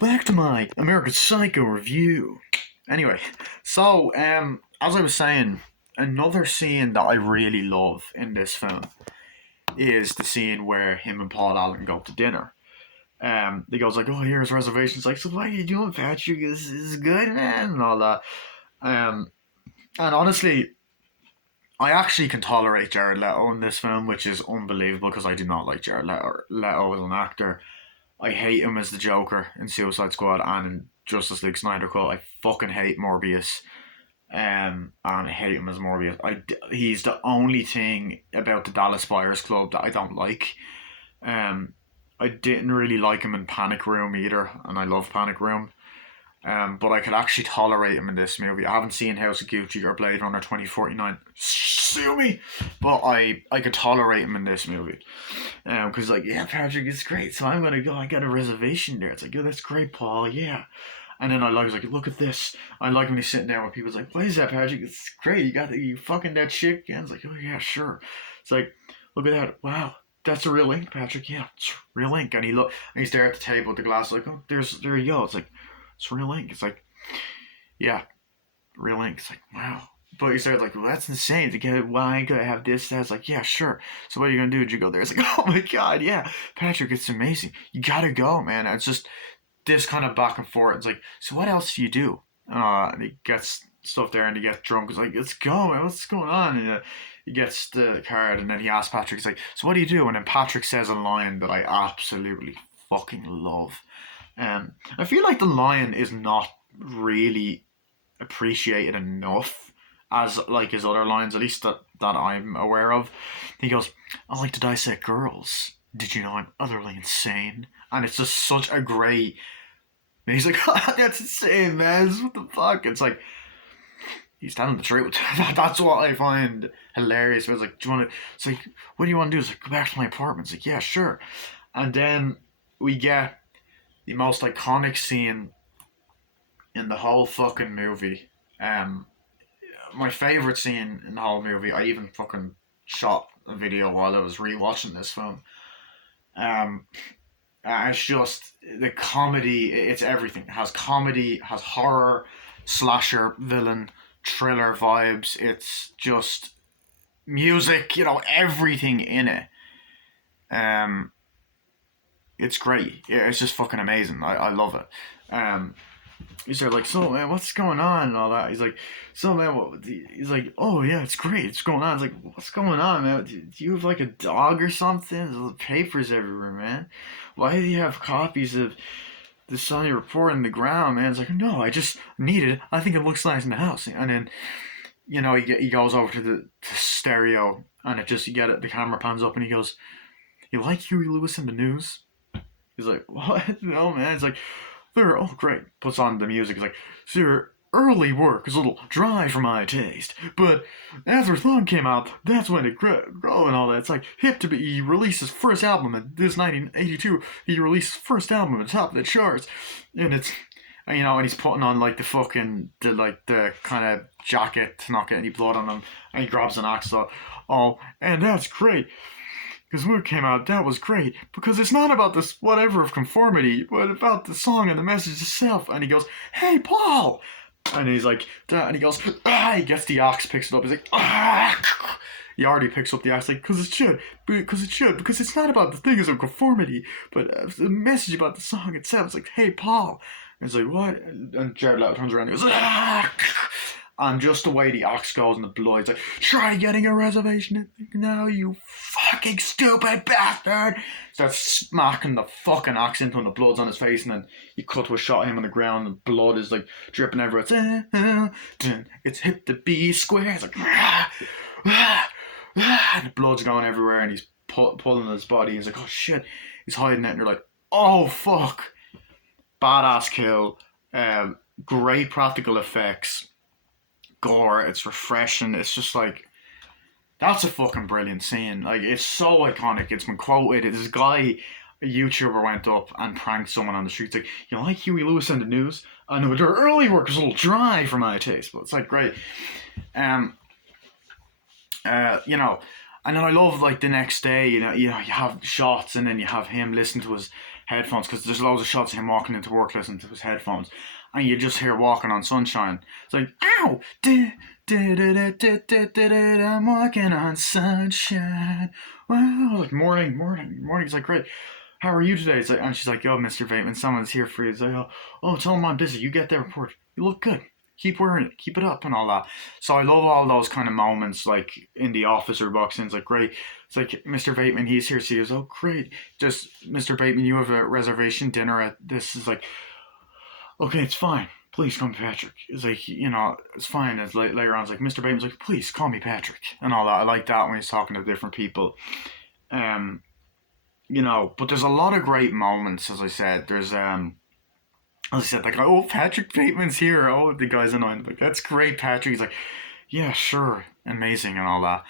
back to my American Psycho review. Anyway, so as I was saying, another scene that I really love in this film is the scene where him and Paul Allen go to dinner. He goes like, "Oh, here's reservations." Like, so what are you doing, Patrick? This is good, man, and all that. Um, and honestly, I actually can tolerate Jared Leto in this film, which is unbelievable because I do not like Jared Leto as an actor. I hate him as the Joker in Suicide Squad and in Justice League Snyder Cut. I fucking hate Morbius. And I hate him as Morbius. He's the only thing about the Dallas Buyers Club that I don't like. Um, I didn't really like him in Panic Room either, and I love Panic Room. But I could actually tolerate him in this movie. I haven't seen House of Gucci or Blade Runner 2049. Sue me! But I could tolerate him in this movie. Because, like, yeah, Patrick, it's great. So I'm going to go. I got a reservation there. It's like, yeah, that's great, Paul. Yeah. And then I was like, look at this. I like when he's sitting down with people. It's like, what is that, Patrick? It's great. You fucking that chick. And it's like, oh, yeah, sure. It's like, look at that. Wow. That's a real ink, Patrick. Yeah, it's real ink. And he's there at the table with the glass, like, oh, there you go. It's like, it's real ink. It's like, yeah, real ink. It's like, wow. But he started like, well, that's insane. To get why could I have this? That's like, yeah, sure. So what are you gonna do? Did you go there? It's like, oh my god, yeah, Patrick, it's amazing. You gotta go, man. It's just this kind of back and forth. It's like, so what else do you do? And he gets stuff there, and he gets drunk. It's like, let's go, man. What's going on? And he gets the card, and then he asks Patrick. He's like, so what do you do? And then Patrick says a line that I absolutely fucking love. I feel like the line is not really appreciated enough as like his other lines, at least that I'm aware of. He goes, "I like to dissect girls. Did you know I'm utterly insane?" And it's just such a great. And he's like, "That's insane, man. What the fuck?" It's like he's telling the truth. That's what I find hilarious. It's like, do you want to? It's like, what do you want to do? It's like, go back to my apartment. It's like, yeah, sure. And then we get the most iconic scene in the whole fucking movie. My favorite scene in the whole movie. I even fucking shot a video while I was rewatching this film. Um, it's just the comedy. It's everything. It has comedy, has horror, slasher, villain, thriller vibes. It's just music. Everything in it. Um, it's great. Yeah, it's just fucking amazing. I love it. He's there like, so man, what's going on and all that. He's like, so man, what? He's like, oh yeah, it's great. It's going on. It's like, what's going on, man? Do you have like a dog or something? There's papers everywhere, man. Why do you have copies of the Sunday Report in the ground, man? It's like, no, I just need it. I think it looks nice in the house. And then, he goes over to the stereo, and you get it. The camera pans up, and he goes, "You like Huey Lewis in the news?" He's like, "What? No, man." It's like, oh great. Puts on the music. It's like, "So your early work is a little dry for my taste, but after Thumb came out, that's when it grew and all that." It's like, hip to be, he released his first album in this 1982. He released his first album at the top of the charts, and it's, and he's putting on like the kind of jacket to not get any blood on him, and he grabs an axe. Oh, and that's great. Because when it came out, that was great. Because it's not about this whatever of conformity, but about the song and the message itself. And he goes, "Hey, Paul!" And he's like, and he goes, ah! He gets the axe, picks it up. He's like, ah! He already picks up the axe, like, because it's not about the things of conformity, but the message about the song itself. It's like, "Hey, Paul." And it's like, what? And Jared Leto turns around and goes, ah! And just the way the axe goes and the blood, it's like, "Try getting a reservation now, you fucking stupid bastard." Starts smacking the fucking axe into him, the blood's on his face, and then you cut to a shot of him on the ground, and blood is like dripping everywhere. It's hip to be square. It's like, and the blood's going everywhere, and he's pulling his body. He's like, oh shit, he's hiding it, and you're like, oh fuck. Badass kill. Great practical effects. Gore, it's refreshing. It's just like, that's a fucking brilliant scene. Like, it's so iconic. It's been quoted. This guy, a YouTuber, went up and pranked someone on the street. It's like, "You like Huey Lewis in the news? I know their early work is a little dry for my taste," but it's like great. And then I love like the next day, you have shots, and then you have him listen to his headphones, because there's loads of shots of him walking into work listening to his headphones, and you just hear Walking on Sunshine. It's like, ow! I'm walking on sunshine. Wow, like morning, morning, morning. It's like, great. How are you today? It's like, and she's like, yo, Mr. Bateman, someone's here for you. It's like, tell him I'm busy. You get that report. You look good. Keep wearing it. Keep it up and all that. So I love all those kind of moments, like in the officer box. And it's like, great. It's like, Mr. Bateman, he's here. So he goes, oh, great. Just, Mr. Bateman, you have a reservation dinner at this. Is like, okay, it's fine. Please call me Patrick. It's like, it's fine. It's like, later on, it's like, Mr. Bateman's like, please call me Patrick and all that. I like that when he's talking to different people. But there's a lot of great moments, as I said. There's, like, oh, Patrick Bateman's here. Oh, the guy's annoying. Like, that's great, Patrick. He's like, yeah, sure. Amazing and all that.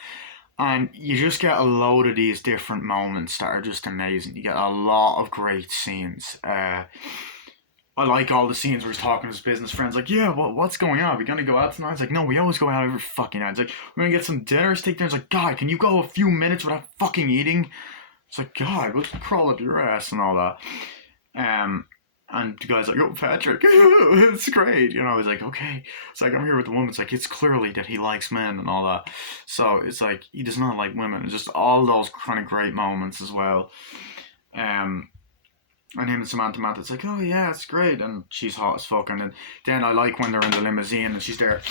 And you just get a load of these different moments that are just amazing. You get a lot of great scenes. I like all the scenes where he's talking to his business friends, like, yeah, what's going on? Are we going to go out tonight? It's like, no, we always go out every fucking night. It's like, we're going to get some dinner, take dinner. It's like, God, can you go a few minutes without fucking eating? It's like, God, we'll crawl up your ass and all that. And the guy's like, oh, Patrick, it's great. He's like, okay. It's like, I'm here with the woman. It's like, it's clearly that he likes men and all that. So it's like, he does not like women. It's just all those kind of great moments as well. And him and Samantha Matt, it's like, oh yeah, it's great. And she's hot as fuck. And then I like when they're in the limousine and she's there,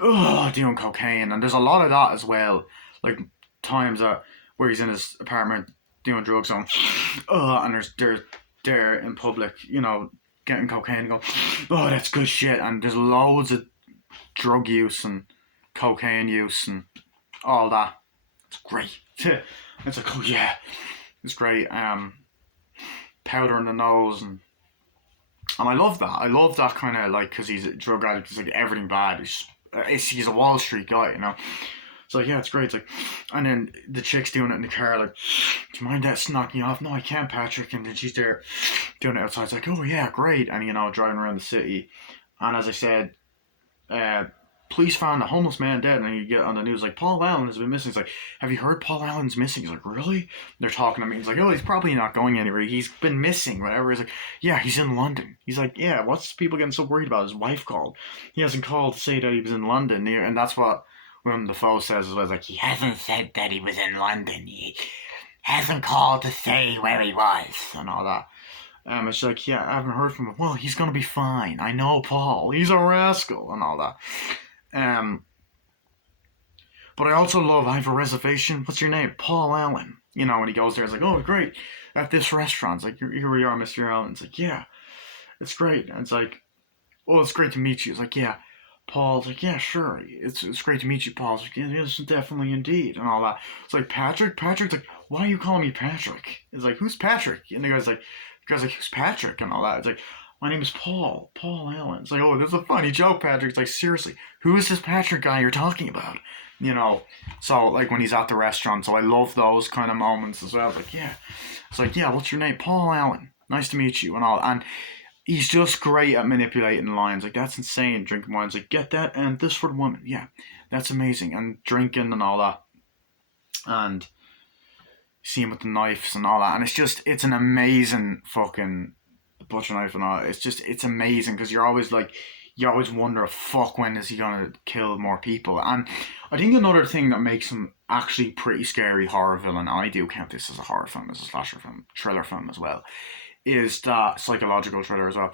doing cocaine. And there's a lot of that as well. Like times where he's in his apartment doing drugs and they're there in public, getting cocaine and go, oh, that's good shit. And there's loads of drug use and cocaine use and all that. It's great. It's like, oh yeah, it's great. Powder in the nose and I love that. I love that kind of, like, because he's a drug addict. It's like everything bad. He's a Wall Street guy, So yeah, it's great. It's like, and then the chick's doing it in the car, like, do you mind that knocking you off? No, I can't, Patrick. And then she's there doing it outside. It's like, oh yeah, great. And driving around the city. And as I said, police found a homeless man dead. And then you get on the news like, Paul Allen has been missing. It's like, have you heard Paul Allen's missing? He's like, really? They're talking to me. He's like, oh, he's probably not going anywhere. He's been missing, whatever. He's like, yeah, he's in London. He's like, yeah, what's people getting so worried about? His wife called. He hasn't called to say that he was in London. And that's what Willem Dafoe says as well. Like, he hasn't said that he was in London. He hasn't called to say where he was and all that. It's like, yeah, I haven't heard from him. Well, he's gonna be fine. I know Paul. He's a rascal and all that. But I also love, I have a reservation. What's your name? Paul Allen. When he goes there, it's like, oh, great. At this restaurant. It's like, here we are, Mr. Allen. It's like, yeah, it's great. And it's like, oh, it's great to meet you. It's like, yeah. Paul's like, yeah, sure. It's great to meet you, Paul. It's like, yes, definitely, indeed, and all that. It's like, Patrick? Patrick's like, why are you calling me Patrick? It's like, who's Patrick? And the guy's like, who's Patrick? And all that. It's like, my name is Paul Allen. It's like, oh, this is a funny joke, Patrick. It's like, seriously, who is this Patrick guy you're talking about? So, like, when he's at the restaurant. So I love those kind of moments as well. It's like, yeah. It's like, yeah, what's your name? Paul Allen. Nice to meet you, and all. And he's just great at manipulating lines. Like, that's insane. Drinking wine. It's like, get that, and this for the woman. Yeah, that's amazing. And drinking and all that. And see him with the knives and all that. And it's an amazing fucking butcher knife and all. It's amazing because you always wonder, fuck, when is he gonna kill more people? And I think another thing that makes him actually pretty scary horror villain, and I do count this as a horror film, as a slasher film, thriller film as well, is that psychological thriller as well.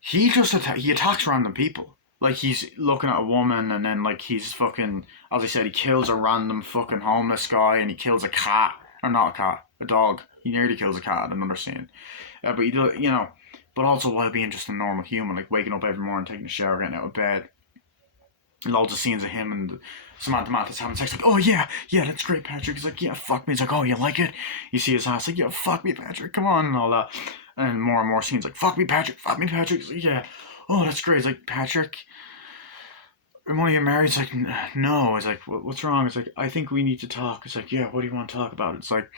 He attacks random people. Like, he's looking at a woman and then, like, he's fucking, as I said, he kills a random fucking homeless guy and he kills a cat. Or not a cat, a dog. He nearly kills a cat in another scene. But he does, but also while being just a normal human, like waking up every morning, taking a shower, getting out of bed. Loads of scenes of him and Samantha Mathis having sex, like, oh yeah, that's great, Patrick. He's like, yeah, fuck me. He's like, oh, you like it? You see his ass, like, yeah, fuck me, Patrick, come on, and all that. And more scenes, like, fuck me, Patrick. He's like, yeah, oh, that's great. He's like, Patrick, when are you married? It's like, no. It's like, what's wrong? It's like, I think we need to talk. It's like, yeah, what do you want to talk about? It's like,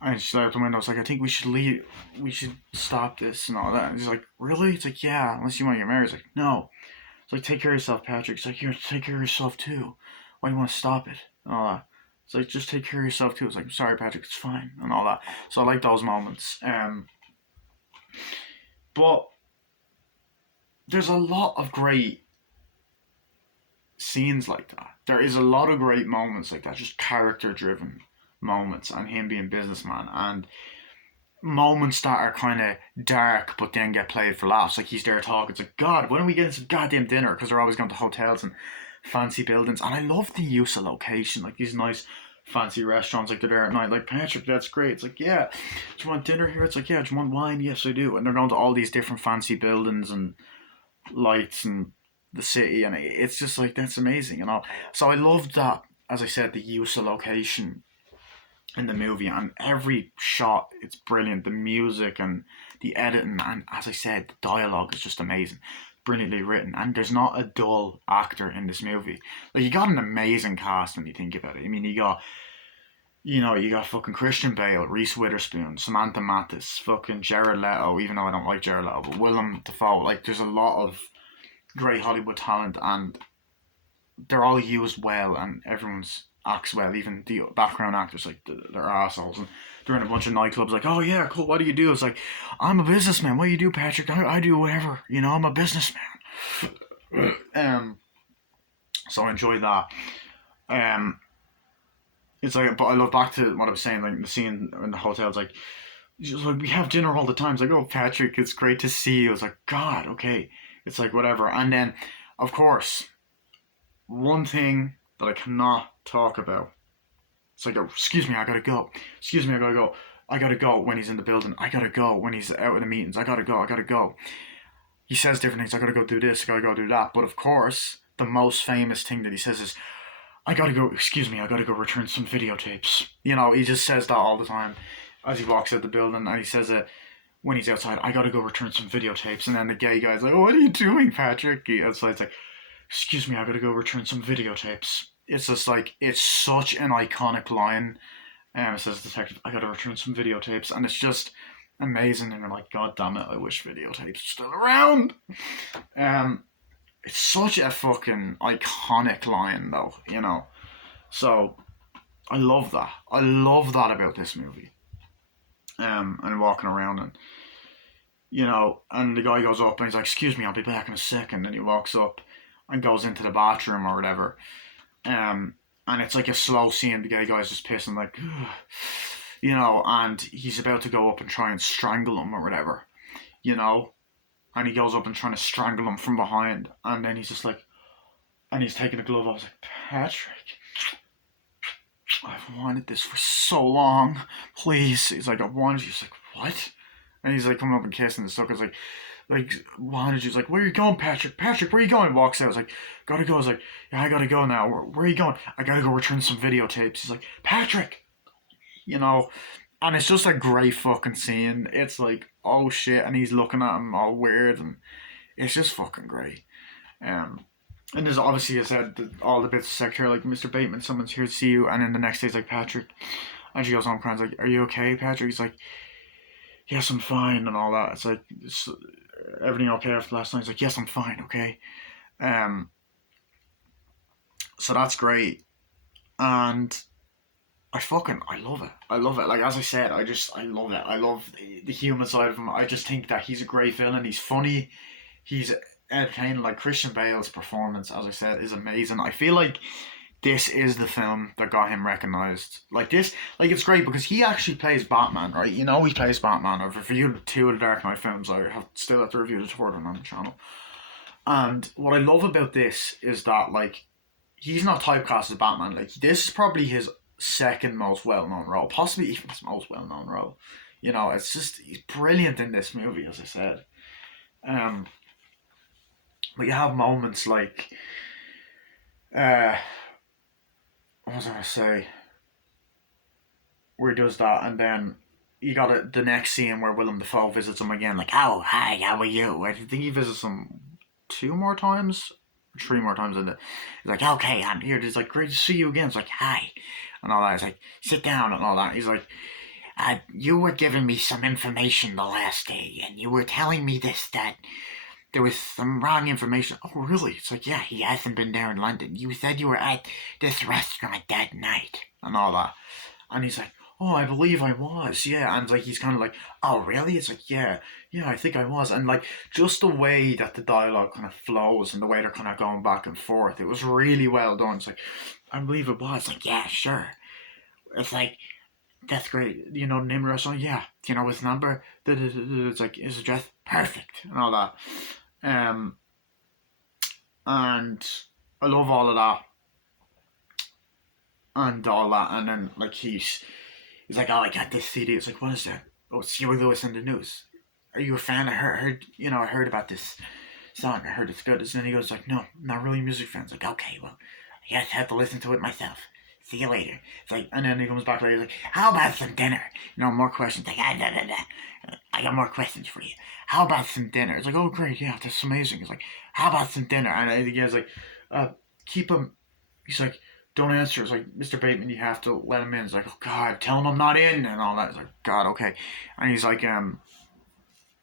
I just out the window. It's like, I think we should leave. We should stop this and all that. And he's like, really? It's like, yeah, unless you want to get married. It's like, no. It's like, take care of yourself, Patrick. It's like, you have to take care of yourself too. Why do you want to stop it? And all that. It's like, just take care of yourself too. It's like, sorry, Patrick, it's fine, and all that. So I like those moments. But there's a lot of great scenes like that. There is a lot of great moments like that, just character driven moments, and him being businessman, and moments that are kind of dark but then get played for laughs. Like, he's there talking. It's like, God, when are we getting some goddamn dinner? Because they're always going to hotels and fancy buildings. And I love the use of location, like these nice fancy restaurants, like they're there at night. Like, Patrick, that's great. It's like, yeah, do you want dinner here? It's like, yeah, do you want wine? Yes, I do. And they're going to all these different fancy buildings and lights and the city, and it's just like, that's amazing, you know. So I loved that, as I said, the use of location in the movie, and every shot, it's brilliant. The music and the editing, and as I said, the dialogue is just amazing, brilliantly written, and there's not a dull actor in this movie. Like, you got an amazing cast when you think about it. I mean, you got fucking Christian Bale, Reese Witherspoon, Samantha Mathis, fucking Jared Leto, even though I don't like Jared Leto, but Willem Dafoe. Like, there's a lot of great Hollywood talent, and they're all used well, and everyone's acts well. Even the background actors, like, they're assholes, and they're in a bunch of nightclubs. Like, oh yeah, cool. What do you do? It's like, I'm a businessman. What do you do, Patrick? I do whatever. You know, I'm a businessman. So I enjoy that. Um, it's like, but I love, back to what I was saying, like the scene in the hotel. It's like, just like, we have dinner all the time. It's like, oh, Patrick, it's great to see you. It's like, God, okay. It's like, whatever. And then, of course, one thing that I cannot talk about. It's like, oh, excuse me, I gotta go. Excuse me, I gotta go. I gotta go when he's in the building. I gotta go when he's out in the meetings. I gotta go. I gotta go. He says different things. I gotta go do this. I gotta go do that. But of course, the most famous thing that he says is, I gotta go. Excuse me, I gotta go return some videotapes. You know, he just says that all the time as he walks out the building, and he says it when he's outside. I gotta go return some videotapes. And then the gay guy's like, oh, what are you doing, Patrick? It's like, excuse me, I gotta go return some videotapes. It's just like, it's such an iconic line. It says, detective, I gotta return some videotapes. And it's just amazing. And you're like, God damn it, I wish videotapes were still around. It's such a fucking iconic line, though, you know. So, I love that. I love that about this movie. And walking around, and, you know, and the guy goes up and he's like, excuse me, I'll be back in a second. And he walks up and goes into the bathroom or whatever. And it's like a slow scene. The gay guy's just pissing, like, you know, and he's about to go up and try and strangle him or whatever, you know. And he goes up and trying to strangle him from behind. And then he's just like, and he's taking the glove off. I was like, Patrick, I've wanted this for so long. Please. He's like, I wanted you. He's like, what? And he's like coming up and kissing the sucker's like, wanted you. He's like, where are you going, Patrick? Patrick, where are you going? He walks out. I was like, gotta go. I was like, yeah, I gotta go now. Where are you going? I gotta go return some videotapes. He's like, Patrick, you know. And it's just a great fucking scene. It's like, oh shit, and he's looking at him all weird, and it's just fucking great. And there's obviously, I said, all the bits of secretary, like, Mr. Bateman, someone's here to see you. And then the next day, he's like, Patrick. And she goes home crying, like, are you okay, Patrick? He's like, yes, I'm fine, and all that. It's like, everything okay after last night? He's like, yes, I'm fine, okay. So that's great. And I love it. I love it. Like, as I said, I love it. I love the human side of him. I just think that he's a great villain. He's funny. He's entertaining. Like, Christian Bale's performance, as I said, is amazing. I feel like this is the film that got him recognised. Like, this, like, it's great because he actually plays Batman, right? You know, he plays Batman. I've reviewed 2 of the Dark Knight films. Still have to review the 3rd one on the channel. And what I love about this is that, like, he's not typecast as Batman. Like, this is probably his second most well-known role, possibly even his most well-known role. You know, it's just, he's brilliant in this movie, as I said. But you have moments like, what was I gonna say? Where he does that, and then you got the next scene where Willem Dafoe visits him again, like, oh, hi, how are you? I think he visits him 2 more times, 3 more times in it. He's like, okay, I'm here. He's like, great to see you again. It's like, hi, and all that. He's like, sit down, and all that. He's like, you were giving me some information the last day, and you were telling me this, that there was some wrong information. Oh, really? It's like, yeah, he hasn't been there in London. You said you were at this restaurant that night and all that. And he's like, oh, I believe I was, yeah. And like, he's kind of like, oh, really? It's like, yeah, yeah, I think I was. And like, just the way that the dialogue kind of flows and the way they're kind of going back and forth, it was really well done. It's like, I believe it was. Like, yeah, sure. It's like, that's great. You know, the name of the restaurant? Yeah. Do you know his number? It's like, his address? Perfect. And all that. Um, and I love all of that and all that. And then, like, he's like, oh, I got this CD. It's like, what is that? Oh, it's Huey Lewis in the news. Are you a fan? I heard about this song. I heard it's good. And then he goes like, no, not really a music fan. It's like, okay, well, I guess I have to listen to it myself. See you later. It's like, and then he comes back later, he's like, how about some dinner? You know, more questions. Like, I got more questions for you. How about some dinner? It's like, oh, great, yeah, that's amazing. He's like, how about some dinner? And I think he's like, keep him. He's like, don't answer. It's like, Mr. Bateman, you have to let him in. It's like, oh, God, tell him I'm not in and all that. It's like, God, okay. And he's like, how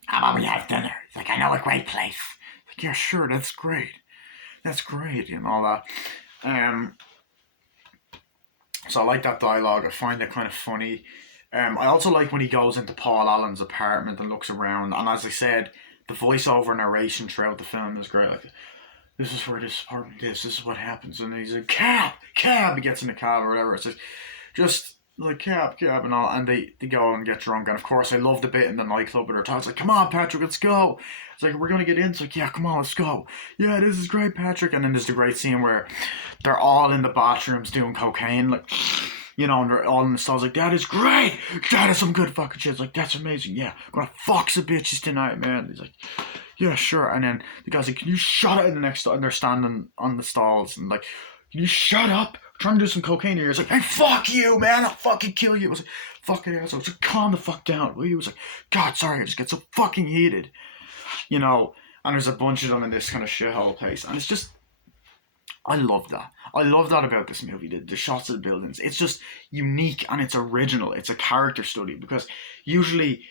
about we have dinner? He's like, I know a great place. It's like, yeah, sure, that's great. That's great, and all that. So I like that dialogue. I find it kind of funny. I also like when he goes into Paul Allen's apartment and looks around. And as I said, the voiceover narration throughout the film is great. Like, this is where this apartment is. This is what happens. And he's like, cab, cab. He gets in the cab or whatever. It's like, just like cab, cab, and all. And they go and get drunk. And of course, I love the bit in the nightclub where they're talking. It's like, come on, Patrick, let's go. It's like, we're gonna get in. It's like, yeah, come on, let's go. Yeah, this is great, Patrick. And then there's the great scene where they're all in the bathrooms doing cocaine, like, you know, and they're all in the stalls like, that is great. That is some good fucking shit. It's like, that's amazing. Yeah, I'm gonna fuck some bitches tonight, man. He's like, yeah, sure. And then the guy's like, can you shut up in the next stall? And they're standing on the stalls and like, can you shut up? I'm trying to do some cocaine here. It's like, hey, fuck you, man. I'll fucking kill you. It was like, fucking asshole. It's like, calm the fuck down. He was like, God, sorry. I just get so fucking heated. You know, and there's a bunch of them in this kind of shithole place. And it's just, I love that. I love that about this movie, the shots of the buildings. It's just unique and it's original. It's a character study because usually,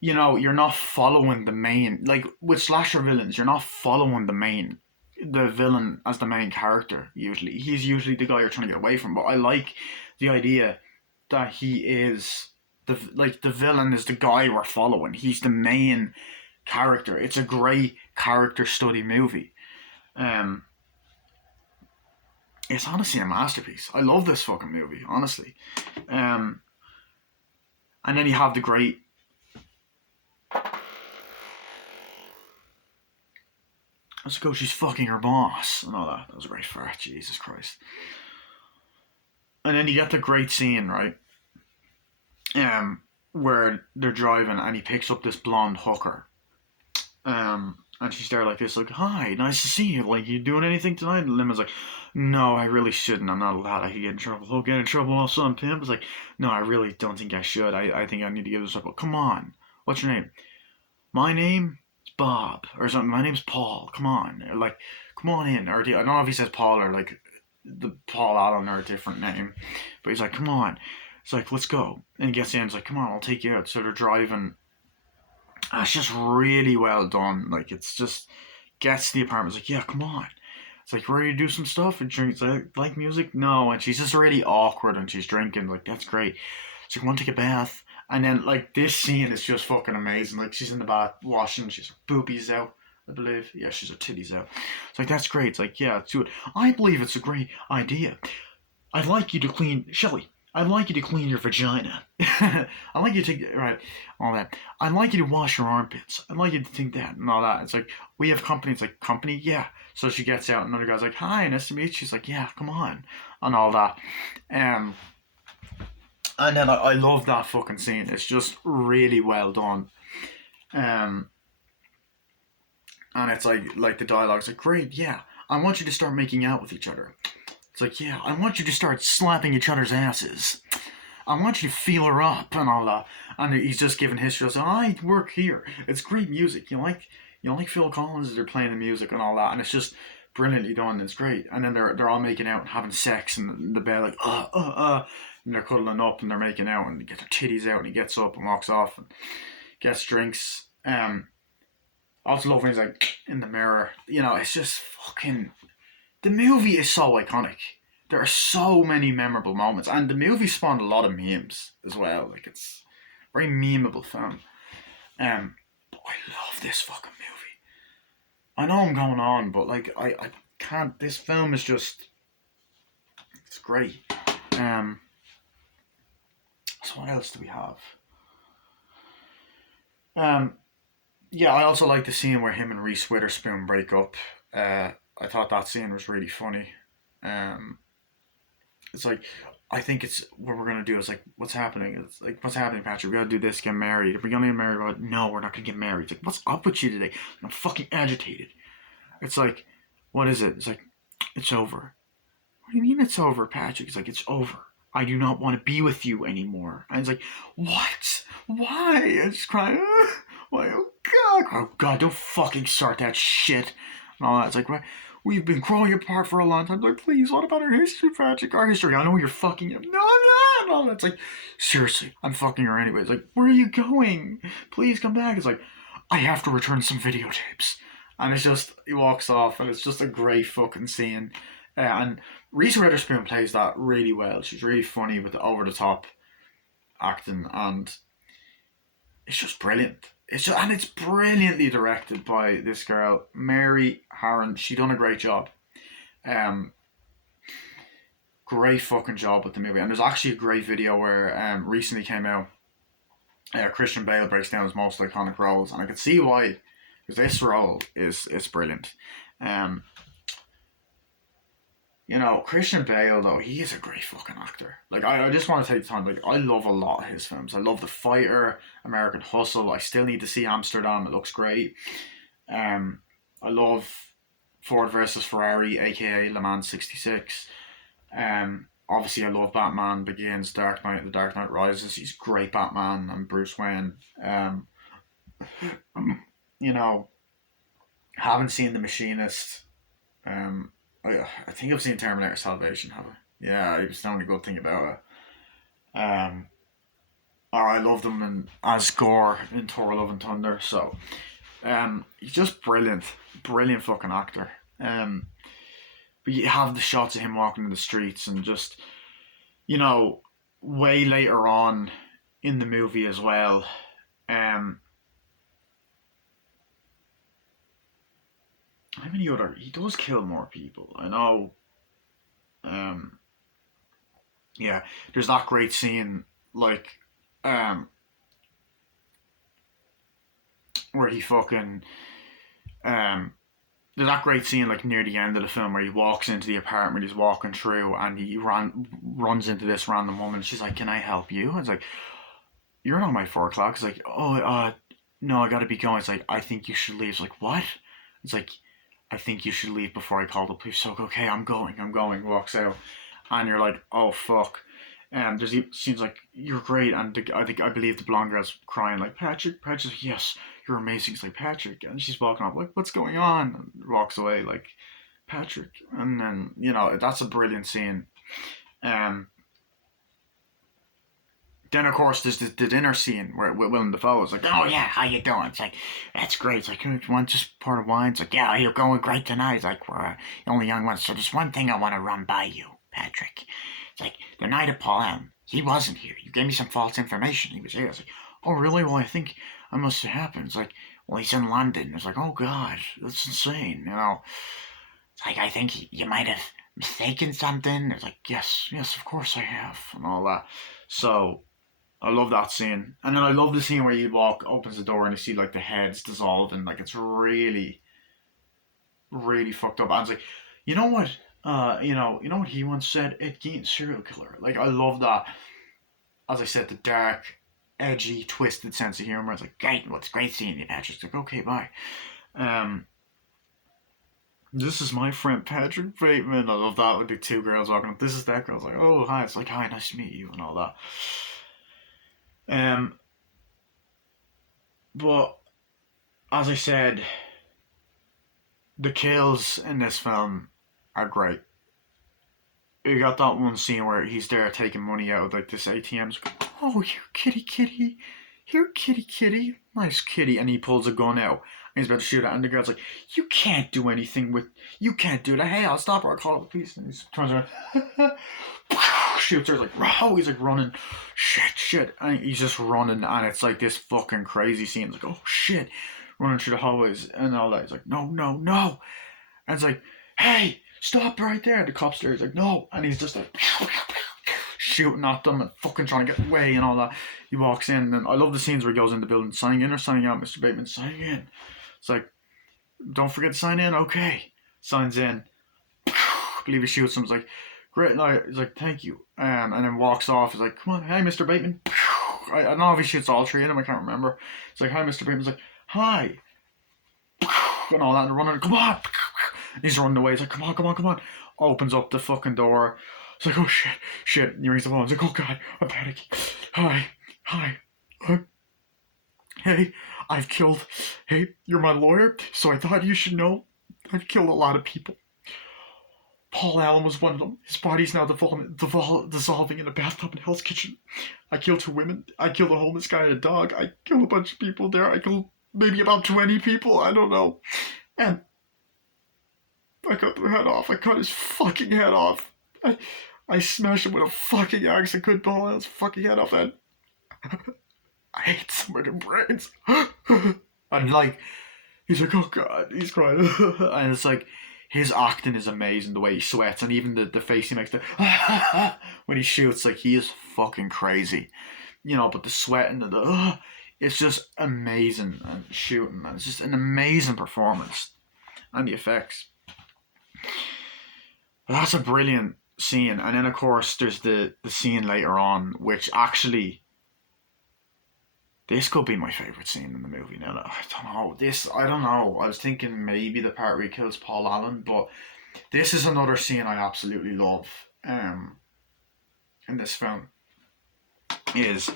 you know, you're not following the main, like with slasher villains, you're not following the villain as the main character usually. He's usually the guy you're trying to get away from. But I like the idea that he is, the villain is the guy we're following. He's the main character. It's a great character study movie. It's honestly a masterpiece. I love this fucking movie, honestly. And then you have the great let's go, she's fucking her boss and all that. That was a great fart, Jesus Christ. And then you get the great scene, right? Where they're driving and he picks up this blonde hooker. And she's there like this, like, hi, nice to see you. Like, you doing anything tonight? And Lemon's like, no, I really shouldn't. I'm not allowed. I could get in trouble. I'll get in trouble also. And Pimp is like, no, I really don't think I should. I think I need to give this up. But come on. What's your name? My name is Bob. Or something. My name's Paul. Come on. Or like, come on in. Or I don't know if he says Paul or like the Paul Allen or a different name. But he's like, come on. It's like, let's go. And he gets in. It's like, come on, I'll take you out. So they're driving. It's just really well done. Like, it's just gets to the apartment. It's like, yeah, come on. It's like, ready to do some stuff and drink. It's like music? No. And she's just really awkward and she's drinking. Like, that's great. It's like, want to take a bath? And then, like, this scene is just fucking amazing. Like, she's in the bath washing. She's her boobies out, I believe. Yeah, she's her titties out. It's like, that's great. It's like, yeah, let's do it. I believe it's a great idea. I'd like you to clean, Shelley, I'd like you to clean your vagina. I'd like you to, right, all that. I'd like you to wash your armpits. I'd like you to think that and all that. It's like, we have company. It's like, company? Yeah. So she gets out and another guy's like, hi, nice to meet you. She's like, yeah, come on. And all that. And then I love that fucking scene. It's just really well done. And it's like the dialogue's like, great, yeah. I want you to start making out with each other. It's like, yeah, I want you to start slapping each other's asses. I want you to feel her up and all that. And he's just giving history. So I work here. It's great music. You like Phil Collins as they're playing the music and all that. And it's just brilliantly done. It's great. And then they're all making out and having sex in the bed, like, and they're cuddling up and they're making out and they get their titties out and he gets up and walks off and gets drinks. I also love when he's like, in the mirror. It's just fucking. The movie is so iconic. There are so many memorable moments, and the movie spawned a lot of memes as well. Like it's a very memeable film. But I love this fucking movie. I know I'm going on, but like I can't. This film is just it's great. Um, so what else do we have? Um, yeah, I also like the scene where him and Reese Witherspoon break up. I thought that scene was really funny. Um, it's like I think it's what we're gonna do is like what's happening. It's like what's happening, Patrick. We gotta do this, get married. Are we gonna get married? But no, we're not gonna get married. It's like what's up with you today? I'm fucking agitated. It's like, what is it? It's like it's over. What do you mean it's over, Patrick? It's like it's over. I do not want to be with you anymore. And it's like, what? Why? I just crying. Why? Oh God! Oh God! Don't fucking start that shit. And all that. It's like, what? We've been growing apart for a long time. Like, please, what about our history, Patrick? Our history. I know you're fucking him. No, no, no. It's like, seriously, I'm fucking her anyway. It's like, where are you going? Please come back. It's like, I have to return some videotapes. And it's just, he walks off, and it's just a great fucking scene. And Reese Witherspoon plays that really well. She's really funny with the over the top acting, and it's just brilliant. It's brilliantly directed by this girl, Mary Harron. She done a great job. Um, Great fucking job with the movie. And there's actually a great video where recently came out. Christian Bale breaks down his most iconic roles, and I could see why, because this role is brilliant. Um, Christian Bale though, he is a great fucking actor. Like I just want to take the time. Like I love a lot of his films. I love The Fighter, American Hustle. I still need to see Amsterdam. It looks great. Um, I love Ford versus Ferrari, aka Le Mans '66. Obviously I love Batman Begins, The Dark Knight Rises. He's great Batman and Bruce Wayne. Um, you know, haven't seen The Machinist. Um, I think I've seen Terminator Salvation, have I? Yeah, it was the only good thing about it. I loved him as Gore in Thor: Love and Thunder. So, he's just brilliant, brilliant fucking actor. But you have the shots of him walking in the streets, and just you know, way later on in the movie as well. Um, how many other? He does kill more people. I know. Um, yeah, there's that great scene like um where he fucking um there's that great scene like near the end of the film where he walks into the apartment he's walking through, and he runs into this random woman. She's like, "Can I help you?" It's like, "You're not my 4 o'clock." It's like, "Oh, no, I gotta be going." It's like, "I think you should leave." It's like, "What?" It's like, "I think you should leave before I call the police." So, okay, I'm going. Walks out, and you're like, "Oh fuck." And there's seems like you're great, and I believe the blonde girl's crying like, Patrick's like, "Yes, you're amazing." It's like, "Patrick," and she's walking off like, "What's going on?" And walks away like, "Patrick," and then that's a brilliant scene. Um, then of course there's the dinner scene where Willem Dafoe is like, "Oh yeah, how you doing?" It's like, "That's great." It's like, "You want just part of wine?" It's like, "Yeah, you're going great tonight." It's like, "We're the only young ones." So there's one thing I want to run by you, Patrick. It's like the night of Paul M. He wasn't here. You gave me some false information. He was here. It's like, "Oh really? Well, I think I must have happened." It's like, "Well, he's in London." It's like, "Oh God, that's insane." It's like, "I think you might have mistaken something." It's like, "Yes, yes, of course I have," and all that. So I love that scene. And then I love the scene where you walk, opens the door, and you see like the heads dissolving. Like it's really, really fucked up. And it's like, you know what? You know what he once said? Ed Gein, serial killer. Like I love that. As I said, the dark, edgy, twisted sense of humor. It's like, great. What's great seeing you, Patrick? It's like, okay, bye. Um, this is my friend Patrick Bateman. I love that. Like the two girls walking up. This is that girl. It's like, oh hi. It's like, hi, nice to meet you, and all that. Um, but as I said, the kills in this film are great. You got that one scene where he's there taking money out of like this ATM. Oh, you kitty kitty. "Here, kitty, kitty, nice kitty," and he pulls a gun out and he's about to shoot it, and the girl's like, "You can't do anything with, you can't do that. Hey, I'll stop her. I'll call the police." And he turns around, shoots her. He's like, "Wow!" He's like running, shit, and he's just running, and it's like this fucking crazy scene. It's like, oh shit, running through the hallways and all that. He's like, "No, no, no," and it's like, "Hey, stop right there!" The cop's there. He's like, "No," and he's just like shooting at them and fucking trying to get away and all that. He walks in, and I love the scenes where he goes in the building, signing in or signing out, Mr. Bateman, signing in. It's like, "Don't forget to sign in." Okay, signs in. I believe he shoots him. It's like, "Great night." He's like, "Thank you," and then walks off. He's like, "Come on, hey, Mr. Bateman." I don't know if he shoots all three of them. I can't remember. It's like, "Hi, Mr. Bateman." He's like, "Hi," and all that, and they're running. "Come on!" And he's running away. He's like, "Come on, come on, come on!" Opens up the fucking door. It's like, "Oh shit, shit!" And he rings the phone. He's like, "Oh god, I'm panicking. Hi, hi, hey, I've killed. Hey, you're my lawyer, so I thought you should know. I've killed a lot of people. Paul Allen was one of them. His body's now dissolving in a bathtub in Hell's Kitchen. I killed 2 women. I killed a homeless guy and a dog. I killed a bunch of people there. I killed maybe about 20 people. I don't know. And I cut their head off. I cut his fucking head off. I smashed him with a fucking axe. I couldn't pull his fucking head off. And I ate some of the brains." And like, he's like, "Oh god," he's crying. And it's like, his acting is amazing, the way he sweats, and even the face he makes, when he shoots, like, he is fucking crazy. But the sweat and it's just amazing, and shooting, and it's just an amazing performance. And the effects. But that's a brilliant scene. And then, of course, there's the scene later on, which actually, this could be my favourite scene in the movie. Now, I don't know. I was thinking maybe the part where he kills Paul Allen, but this is another scene I absolutely love in this film. Is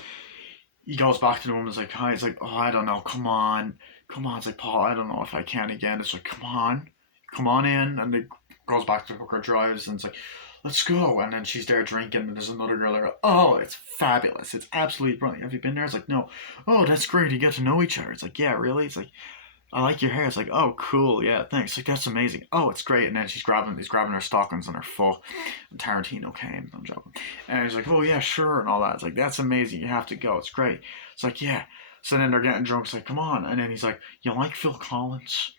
he goes back to the woman, is like, "Hi," it's like, "Oh, I don't know, come on. It's like, "Paul, I don't know if I can again." It's like, come on in." And it goes back to Hooker Drives, and it's like, "Let's go." And then she's there drinking, and there's another girl there. "Oh, it's fabulous. It's absolutely brilliant. Have you been there?" It's like, "No." "Oh, that's great. You get to know each other." It's like, "Yeah, really?" It's like, "I like your hair." It's like, "Oh, cool. Yeah, thanks." It's like, "That's amazing." "Oh, it's great." And then he's grabbing her stockings and her foot. And Tarantino came. I'm joking. And he's like, "Oh, yeah, sure." And all that. It's like, "That's amazing. You have to go. It's great." It's like, "Yeah." So then they're getting drunk. It's like, "Come on." And then he's like, "You like Phil Collins?"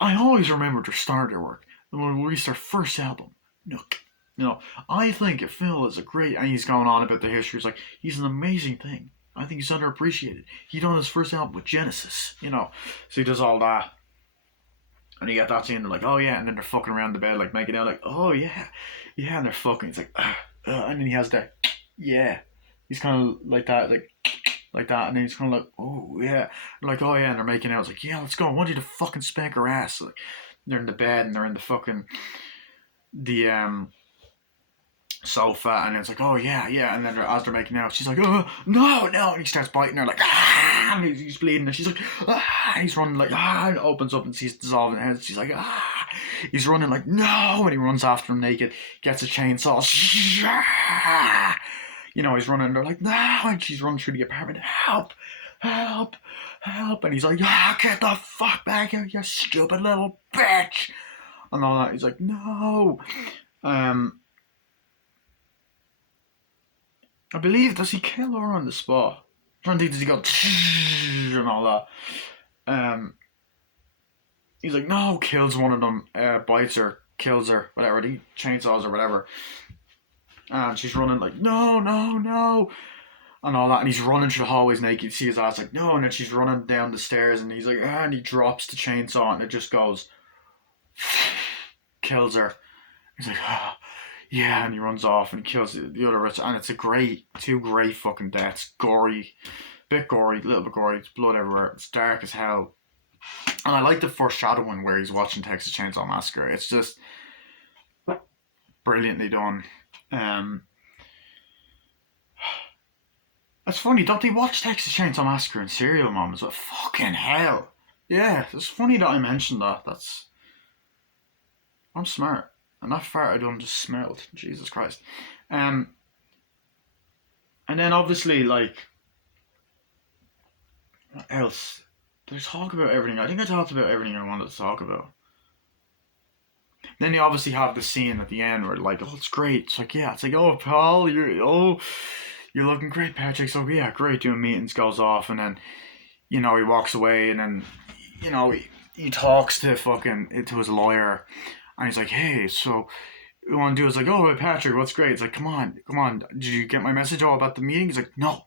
"I always remember their start their work. And when we released their first album, Nook. I think Phil is a great," and he's going on about the history. He's like, "He's an amazing thing. I think he's underappreciated. He done his first album with Genesis, So he does all that. And you get that scene, they're like, "Oh yeah," and then they're fucking around the bed, like making out, like, "Oh yeah, yeah," and they're fucking. He's like, and then he has that, yeah. He's kind of like that, like that, and then he's kind of like, "Oh yeah," and like, "Oh yeah," and they're making out. It's like, "Yeah, let's go. I want you to fucking spank her ass." Like, they're in the bed and they're in the fucking the sofa, and it's like, "Oh yeah, yeah," and then as they're making out, she's like, "Oh no, no," and he starts biting her, like, "Ah," and he's bleeding, and she's like, "Ah," and he's running, like, "Ah," and opens up and sees dissolving head. She's like, "Ah," he's running, like, "No," and he runs after him naked, gets a chainsaw, he's running, and they're like, "No," and she's running through the apartment, "Help, help, help," and he's like, "Get the fuck back here, you stupid little bitch," and all that. He's like, "No." I believe, does he kill her on the spot? I'm trying to think, does he go and all that? He's like, "No," kills one of them, bites her, kills her, whatever, he chainsaws or whatever. And she's running like, "No, no, no," and all that. And he's running through the hallways naked. You see his ass like, "No," and then she's running down the stairs, and he's like, and he drops the chainsaw, and it just goes, kills her. He's like, "Oh, yeah," and he runs off and kills the other witch. And it's two great fucking deaths. Gory, bit gory, a little bit gory. It's blood everywhere. It's dark as hell. And I like the foreshadowing where he's watching Texas Chainsaw Massacre. It's just brilliantly done. It's funny, don't they watch Texas Chainsaw Massacre and Serial Mom as well? Fucking hell. Yeah, it's funny that I mentioned that. I'm smart. And that fart I done just smelled. Jesus Christ. And then obviously, like, What else? Did I talk about everything? I think I talked about everything I wanted to talk about. Then you obviously have the scene at the end where like, oh, it's great. It's like, yeah, it's like, oh, pal, you're looking great, Patrick. So yeah, great. Doing meetings goes off, and then he walks away, and then he talks to to his lawyer, and he's like, hey, so we want to do is like, oh, Patrick, what's great? It's like, come on, did you get my message all about the meeting? He's like, no,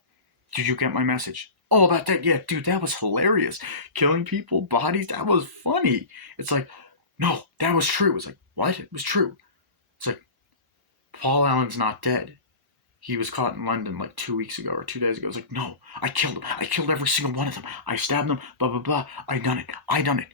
did you get my message? Oh, about that, yeah, dude, that was hilarious. Killing people, bodies, that was funny. It's like, no, that was true. It's like, what? It was true. It's like, Paul Allen's not dead. He was caught in London like 2 weeks ago or 2 days ago. It's like, no, I killed him. I killed every single one of them. I stabbed them. Blah blah blah. I done it. I done it.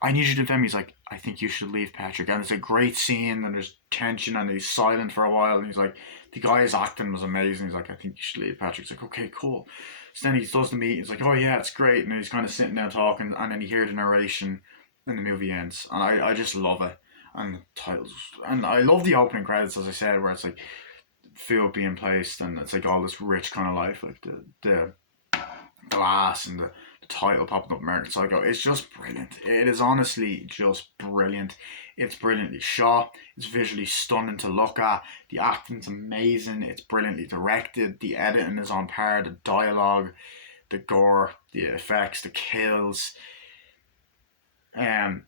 I need you to defend me. He's like, I think you should leave, Patrick. And it's a great scene, and there's tension, and he's silent for a while, and he's like, the guy's acting was amazing. He's like, I think you should leave, Patrick. He's like, okay, cool. So then he does the meet. He's like, oh yeah, it's great, and he's kind of sitting there talking, and then you hear the narration, and the movie ends, and I just love it. And the titles, and I love the opening credits, as I said, where it's like food being placed, and it's like all this rich kind of life, like the glass and the title popping up, American Psycho. It's just brilliant. It is honestly just brilliant. It's brilliantly shot. It's visually stunning to look at. The acting's amazing. It's brilliantly directed. The editing is on par. The dialogue, the gore, the effects, the kills, the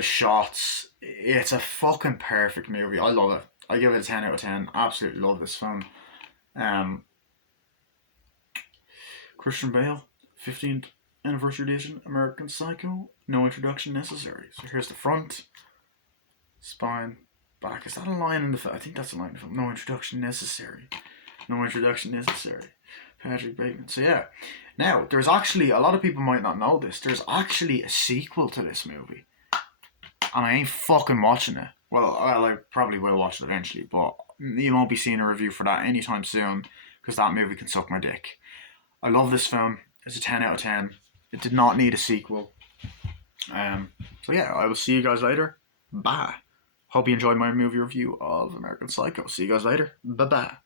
shots. It's a fucking perfect movie. I love it. I give it a 10 out of 10. Absolutely love this film. Um, Christian Bale, 15th anniversary edition, American Psycho. No introduction necessary. So here's the front, spine, back. Is that a line in the film? I think that's a line in the film. No introduction necessary. No introduction necessary. Patrick Bateman. So yeah. Now, there's actually, a lot of people might not know this, there's actually a sequel to this movie. And I ain't fucking watching it. Well, I probably will watch it eventually, but you won't be seeing a review for that anytime soon, because that movie can suck my dick. I love this film. It's a 10 out of 10. It did not need a sequel. So yeah, I will see you guys later. Bye. Hope you enjoyed my movie review of American Psycho. See you guys later. Bye bye.